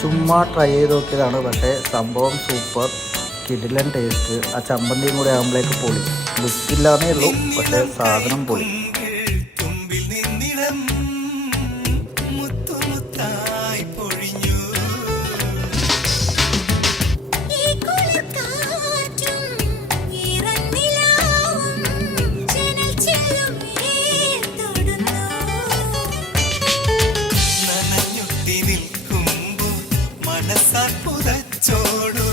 ചുമ്മാ ട്രൈ ചെയ്ത് നോക്കിയതാണ്. പക്ഷേ സംഭവം സൂപ്പർ, കിടിലൻ ടേസ്റ്റ്. ആ ചമ്മന്തിയും കൂടെ ആകുമ്പോഴേക്ക് പൊളി. ലുക്കില്ലാന്നേ ഉള്ളൂ, പക്ഷേ സാധനം പൊളി. മനസ്സാൽ പുതച്ചോടു